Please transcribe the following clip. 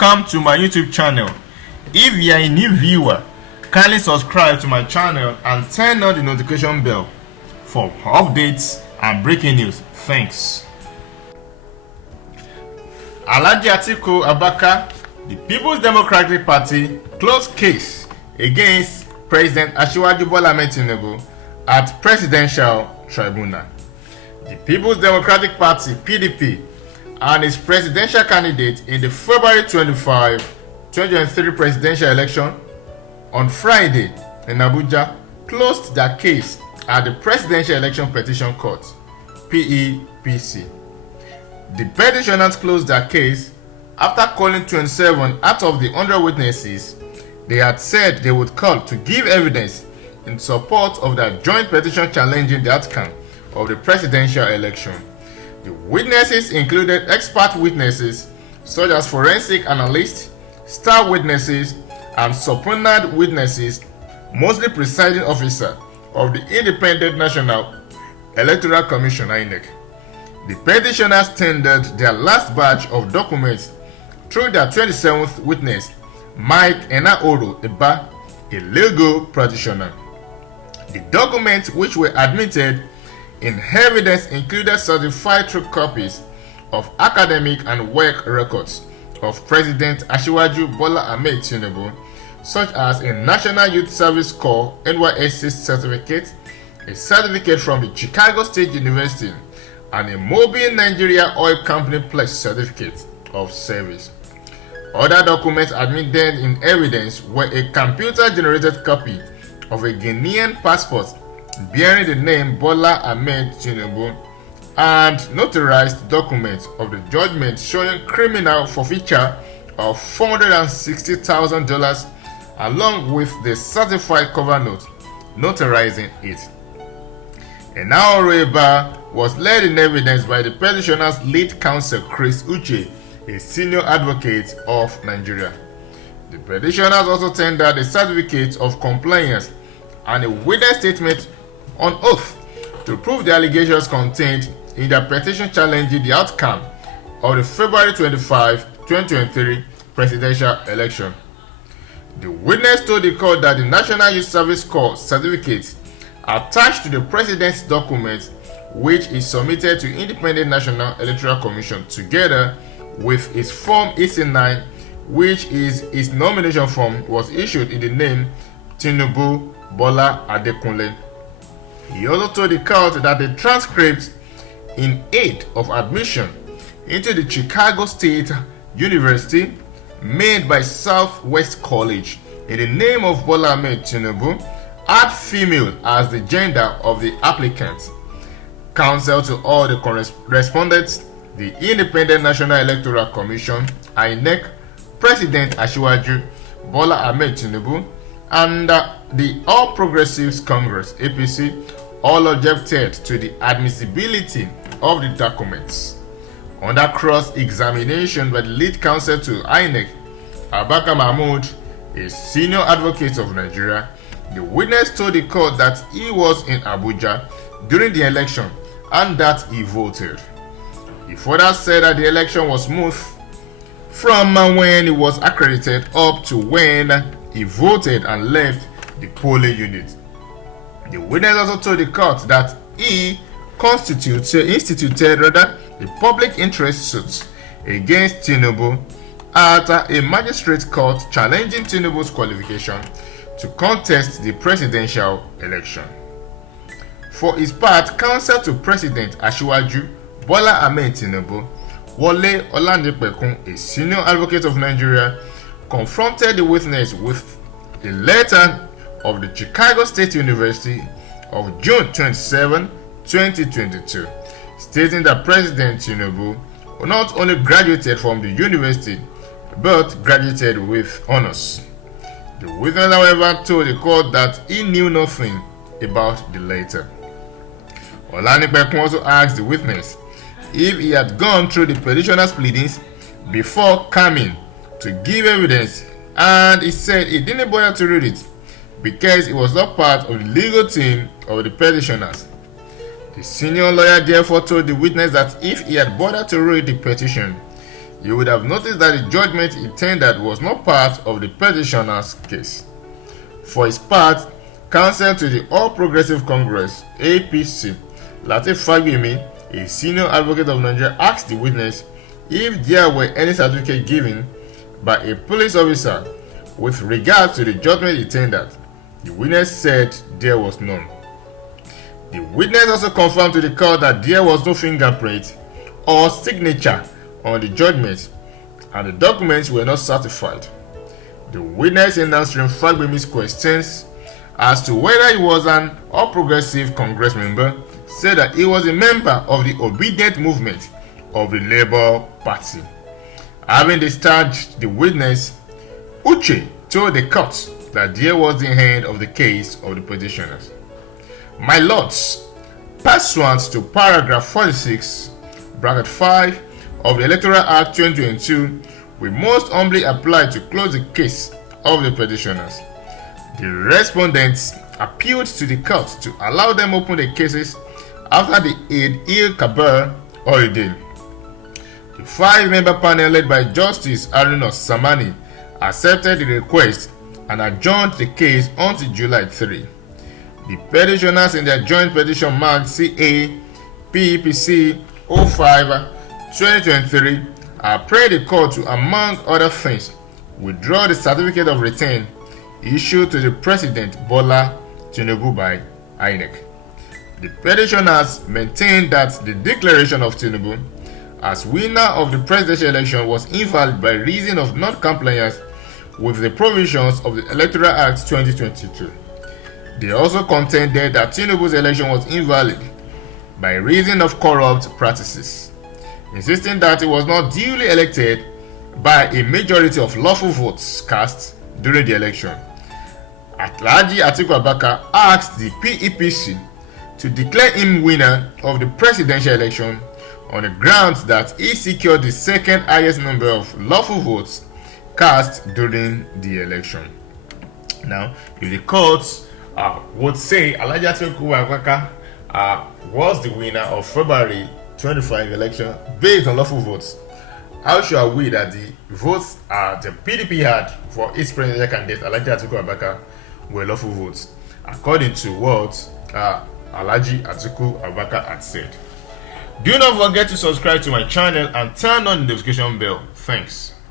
Welcome to my YouTube channel. If you are a new viewer, kindly subscribe to my channel and turn on the notification bell for updates and breaking news. Thanks. Alhaji Atiku Abubakar, the People's Democratic Party, closed case against President Asiwaju Bola Ahmed Tinubu at Presidential Tribunal. The People's Democratic Party (PDP) and its presidential candidate in the February 25, 2023 presidential election on Friday in Abuja closed their case at the Presidential Election Petition Court (PEPC). The petitioners closed their case after calling 27 out of the 100 witnesses they had said they would call to give evidence in support of their joint petition challenging the outcome of the presidential election. The witnesses included expert witnesses such as forensic analysts, star witnesses, and subpoenaed witnesses, mostly presiding officer of the Independent National Electoral Commission (INEC). The petitioners tendered their last batch of documents through their 27th witness, Mike Enaoro Eba, a legal practitioner. The documents which were admitted in evidence included certified true copies of academic and work records of President Asiwaju Bola Ahmed Tinubu, such as a National Youth Service Corps (NYSC) certificate, a certificate from the Chicago State University, and a Mobil Nigeria Oil Company pledge certificate of service. Other documents admitted in evidence were a computer-generated copy of a Guinean passport bearing the name Bola Ahmed Tinubu and notarized documents of the judgment showing criminal forfeiture of $460,000 along with the certified cover note notarizing it. Enaoro Eba was led in evidence by the petitioner's lead counsel Chris Uche, a senior advocate of Nigeria. The petitioners also tendered a certificate of compliance and a witness statement on oath to prove the allegations contained in their petition challenging the outcome of the February 25, 2023 presidential election. The witness told the court that the National Youth Service Corps certificate attached to the president's document, which is submitted to Independent National Electoral Commission together with its Form EC9, which is its nomination form, was issued in the name Tinubu Bola Adekunle. He also told the court that the transcript in aid of admission into the Chicago State University made by Southwest College in the name of Bola Ahmed Tinubu had female as the gender of the applicant. Counsel to all the correspondents, the Independent National Electoral Commission (INEC), President Asiwaju Bola Ahmed Tinubu, and the All Progressives Congress (APC) all objected to the admissibility of the documents. Under cross-examination by the lead counsel to INEC, Abubakar Mahmood, a senior advocate of Nigeria, the witness told the court that he was in Abuja during the election and that he voted. He further said that the election was smooth from when he was accredited up to when he voted and left the polling unit. The witness also told the court that he instituted a public interest suit against Tinubu at a magistrate court challenging Tinubu's qualification to contest the presidential election. For his part, counsel to President Asiwaju Bola Ahmed Tinubu, Wole Olanipekun, a senior advocate of Nigeria, confronted the witness with a letter of the Chicago State University of June 27, 2022, stating that President Tinubu not only graduated from the university but graduated with honors. The witness, however, told the court that he knew nothing about the letter. Olanipekun also asked the witness if he had gone through the petitioner's pleadings before coming to give evidence, and he said he didn't bother to read it because it was not part of the legal team of the petitioners. The senior lawyer therefore told the witness that if he had bothered to read the petition, you would have noticed that the judgment he tendered was not part of the petitioner's case. For his part, counsel to the All Progressive Congress (APC), Lateef Fagbemi, a senior advocate of Nigeria, asked the witness if there were any certificate given by a police officer with regard to the judgment he tendered. The witness said there was none. The witness also confirmed to the court that there was no fingerprint or signature on the judgment and the documents were not certified. The witness, in answering Fagbemi's questions as to whether he was an All Progressive Congress member, said that he was a member of the Obidient movement of the Labour Party. Having discharged the witness, Uche told the court that there was the end of the case of the petitioners. My lords, pursuant to paragraph 46, bracket 5 of the Electoral Act 2022, we most humbly apply to close the case of the petitioners. The respondents appealed to the court to allow them open the cases after the Eid-el-Kabir holiday. The 5-member panel led by Justice Haruna Samani accepted the request and adjourned the case until July 3. The petitioners in their joint petition marked CA-PEPC 05-2023 are praying the court to, among other things, withdraw the certificate of return issued to the President Bola Tinubu by INEC. The petitioners maintained that the declaration of Tinubu as winner of the presidential election was invalid by reason of non-compliance with the provisions of the Electoral Act 2022. They also contended that Tinubu's election was invalid by reason of corrupt practices, insisting that he was not duly elected by a majority of lawful votes cast during the election. Alhaji Atiku Abubakar asked the PEPC to declare him winner of the presidential election on the grounds that he secured the second highest number of lawful votes cast during the election. Now, if the courts would say Alhaji Atiku Abubakar was the winner of February 25 election based on lawful votes, how sure are we that the votes the PDP had for its presidential candidate Alhaji Atiku Abubakar were lawful votes, according to what Alhaji Atiku Abubakar had said? Do not forget to subscribe to my channel and turn on the notification bell. Thanks.